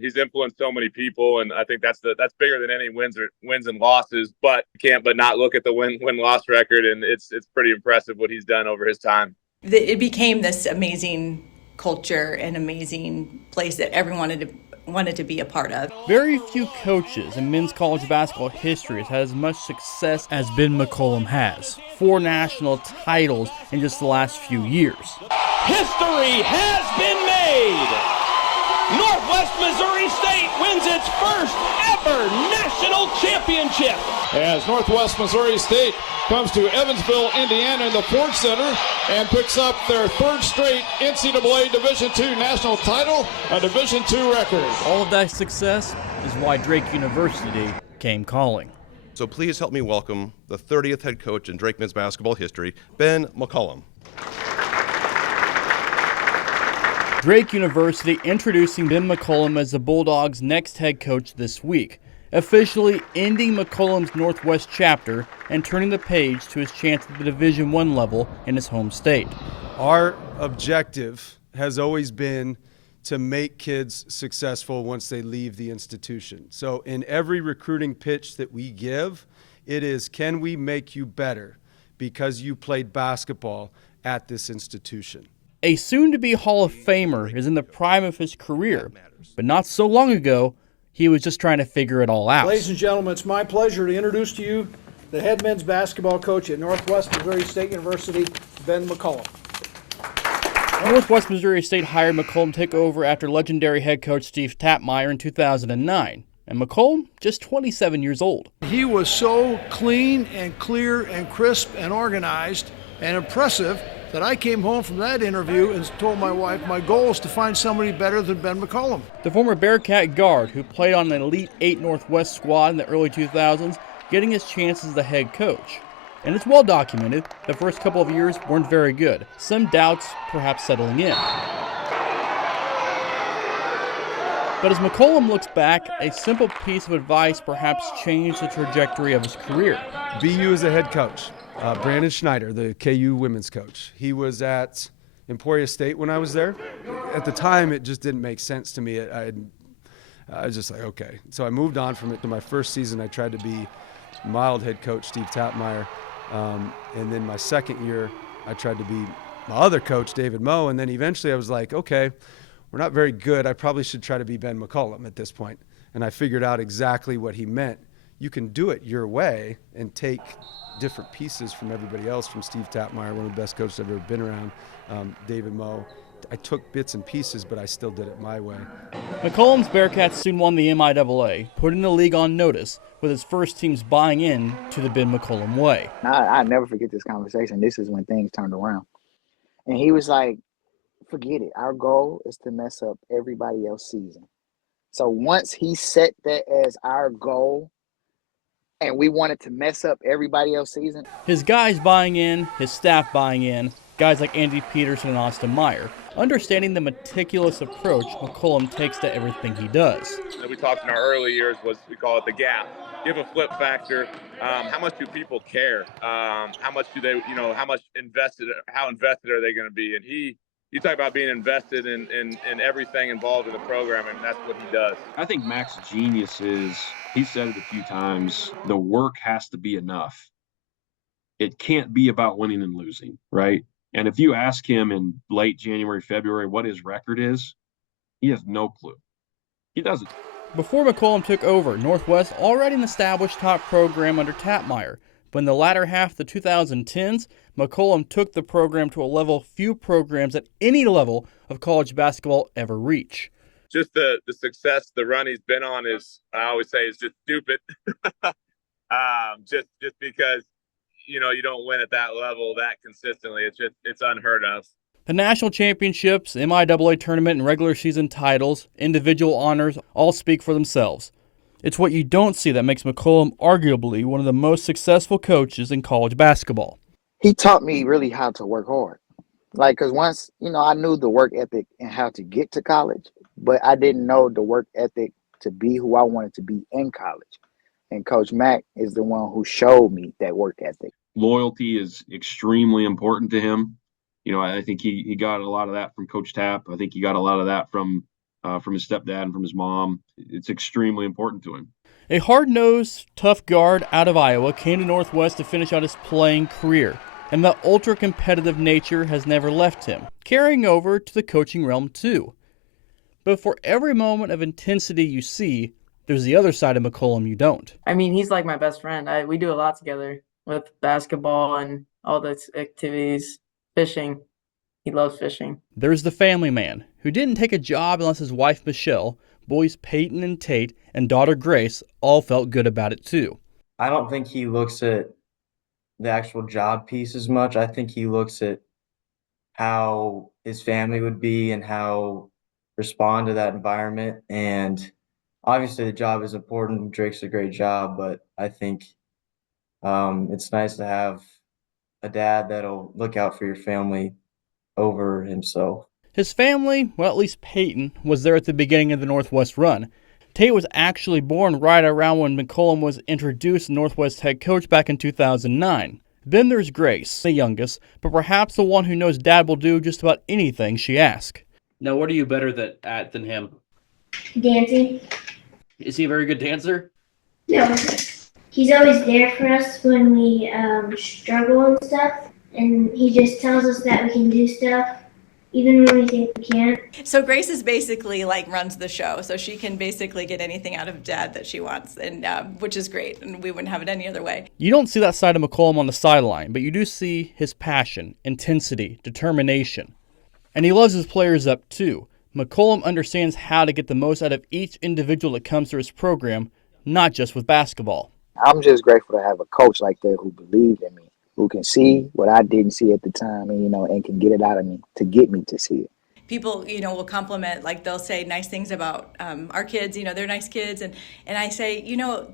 He's influenced so many people, and I think that's bigger than any wins and losses. But you can't but not look at the win-loss record, and it's pretty impressive what he's done over his time. It became this amazing culture and amazing place that everyone wanted to be a part of. Very few coaches in men's college basketball history has had as much success as Ben McCollum has. 4 national titles in just the last few years. History has been made! Northwest Missouri State wins its first ever national championship. As Northwest Missouri State comes to Evansville, Indiana in the Ford Center and picks up their 3rd straight NCAA Division II national title, a Division II record. All of that success is why Drake University came calling. So please help me welcome the 30th head coach in Drake men's basketball history, Ben McCollum. Drake University introducing Ben McCollum as the Bulldogs' next head coach this week, officially ending McCollum's Northwest chapter and turning the page to his chance at the Division I level in his home state. Our objective has always been to make kids successful once they leave the institution. So in every recruiting pitch that we give, it is, can we make you better because you played basketball at this institution? A soon-to-be Hall of Famer is in the prime of his career, but not so long ago, he was just trying to figure it all out. Ladies and gentlemen, it's my pleasure to introduce to you the head men's basketball coach at Northwest Missouri State University, Ben McCullum. Northwest Missouri State hired McCollum to take over after legendary head coach Steve Tapmeyer in 2009, and McCollum just 27 years old. He was so clean and clear and crisp and organized and impressive that I came home from that interview and told my wife my goal is to find somebody better than Ben McCollum. The former Bearcat guard who played on an Elite 8 Northwest squad in the early 2000s, getting his chance as the head coach. And it's well documented, the first couple of years weren't very good. Some doubts perhaps settling in. But as McCollum looks back, a simple piece of advice perhaps changed the trajectory of his career. Be you as a head coach. Brandon Schneider, the KU women's coach. He was at Emporia State when I was there. At the time, it just didn't make sense to me. I was just like, okay. So I moved on from it. To my first season, I tried to be mild head coach Steve Tapmeyer. And then my second year, I tried to be my other coach, David Moe. And then eventually I was like, okay, we're not very good. I probably should try to be Ben McCullum at this point. And I figured out exactly what he meant. You can do it your way and take different pieces from everybody else, from Steve Tapmeyer, one of the best coaches I've ever been around, David Moe. I took bits and pieces, but I still did it my way. McCollum's Bearcats soon won the MIAA, putting the league on notice, with his first teams buying in to the Ben McCollum way. I'll never forget this conversation. This is when things turned around. And he was like, forget it. Our goal is to mess up everybody else's season. So once he set that as our goal, and we wanted to mess up everybody else's season. His guys buying in, his staff buying in, guys like Andy Peterson and Austin Meyer, understanding the meticulous approach McCollum takes to everything he does. That we talked in our early years was, we call it the gap. Give a flip factor. How much do people care? How much do they, how invested are they going to be? And you talk about being invested in everything involved in the program, and that's what he does. I think Mac's genius is, he said it a few times, the work has to be enough. It can't be about winning and losing, right? And if you ask him in late January, February, what his record is, he has no clue. He doesn't. Before McCollum took over, Northwest already an established top program under Tapmeyer. But in the latter half of the 2010s, McCollum took the program to a level few programs at any level of college basketball ever reach. Just the success, the run he's been on is, I always say, is just stupid. just because, you don't win at that level that consistently. It's unheard of. The national championships, MIAA tournament, and regular season titles, individual honors, all speak for themselves. It's what you don't see that makes McCollum arguably one of the most successful coaches in college basketball. He taught me really how to work hard. Because once, I knew the work ethic and how to get to college, but I didn't know the work ethic to be who I wanted to be in college. And Coach Mac is the one who showed me that work ethic. Loyalty is extremely important to him. I think he got a lot of that from Coach Tapp. I think he got a lot of that from from his stepdad and from his mom. It's extremely important to him. A hard-nosed, tough guard out of Iowa came to Northwest to finish out his playing career, and the ultra-competitive nature has never left him, carrying over to the coaching realm too. But for every moment of intensity you see, there's the other side of McCollum you don't. I mean, he's like my best friend. We do a lot together with basketball and all the activities, fishing. He loves fishing. There's the family man, who didn't take a job unless his wife Michelle, boys Peyton and Tate, and daughter Grace all felt good about it too. I don't think he looks at the actual job piece as much. I think he looks at how his family would be and how respond to that environment. And obviously the job is important. Drake's a great job, but I think it's nice to have a dad that'll look out for your family over himself. His family, well, at least Peyton, was there at the beginning of the Northwest run. Tate was actually born right around when McCollum was introduced as Northwest head coach back in 2009. Then there's Grace, the youngest, but perhaps the one who knows Dad will do just about anything she asks. Now, what are you better at than him? Dancing. Is he a very good dancer? No. He's always there for us when we struggle and stuff, and he just tells us that we can do stuff even when we think we can't. So Grace is basically like runs the show, so she can basically get anything out of Dad that she wants, and which is great, and we wouldn't have it any other way. You don't see that side of McCollum on the sideline, but you do see his passion, intensity, determination. And he loves his players up too. McCollum understands how to get the most out of each individual that comes through his program, not just with basketball. I'm just grateful to have a coach like that who believed in me, who can see what I didn't see at the time, and and can get it out of me to get me to see it. People, will compliment, like they'll say nice things about our kids. They're nice kids, and I say,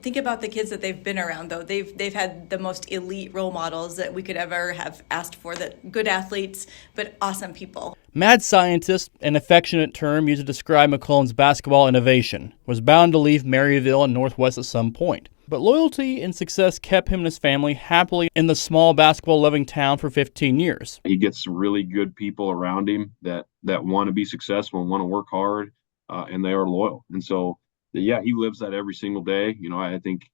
think about the kids that they've been around. Though they've had the most elite role models that we could ever have asked for. That good athletes, but awesome people. Mad scientist, an affectionate term used to describe McCollum's basketball innovation, was bound to leave Maryville and Northwest at some point. But loyalty and success kept him and his family happily in the small basketball-loving town for 15 years. He gets really good people around him that want to be successful and want to work hard, and they are loyal. And so, yeah, he lives that every single day. I think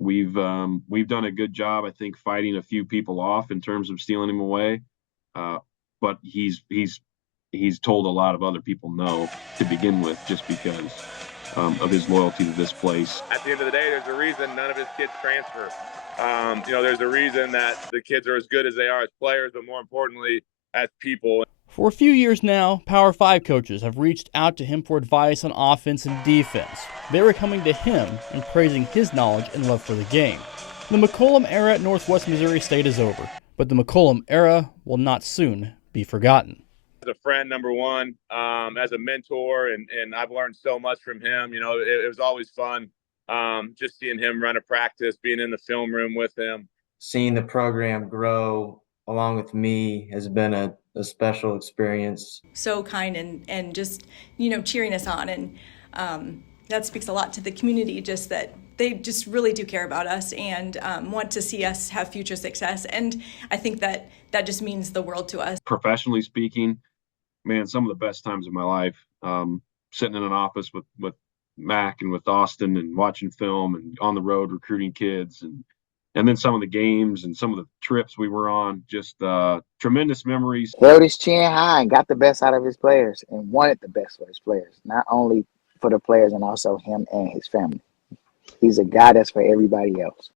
we've done a good job, I think, fighting a few people off in terms of stealing him away. But he's told a lot of other people no to begin with, just because of his loyalty to this place. At the end of the day, there's a reason none of his kids transfer. There's a reason that the kids are as good as they are as players, but more importantly, as people. For a few years now, Power 5 coaches have reached out to him for advice on offense and defense. They were coming to him and praising his knowledge and love for the game. The McCollum era at Northwest Missouri State is over, but the McCollum era will not soon be forgotten. As a friend, number one, as a mentor, and I've learned so much from him. It was always fun just seeing him run a practice, being in the film room with him. Seeing the program grow along with me has been a special experience. So kind and just, cheering us on. And that speaks a lot to the community, just that they just really do care about us and want to see us have future success. And I think that just means the world to us. Professionally speaking, man, some of the best times of my life, sitting in an office with Mac and with Austin and watching film and on the road recruiting kids, and then some of the games and some of the trips we were on, just tremendous memories. Held his chin high and got the best out of his players and wanted the best for his players, not only for the players and also him and his family. He's a guy that's for everybody else.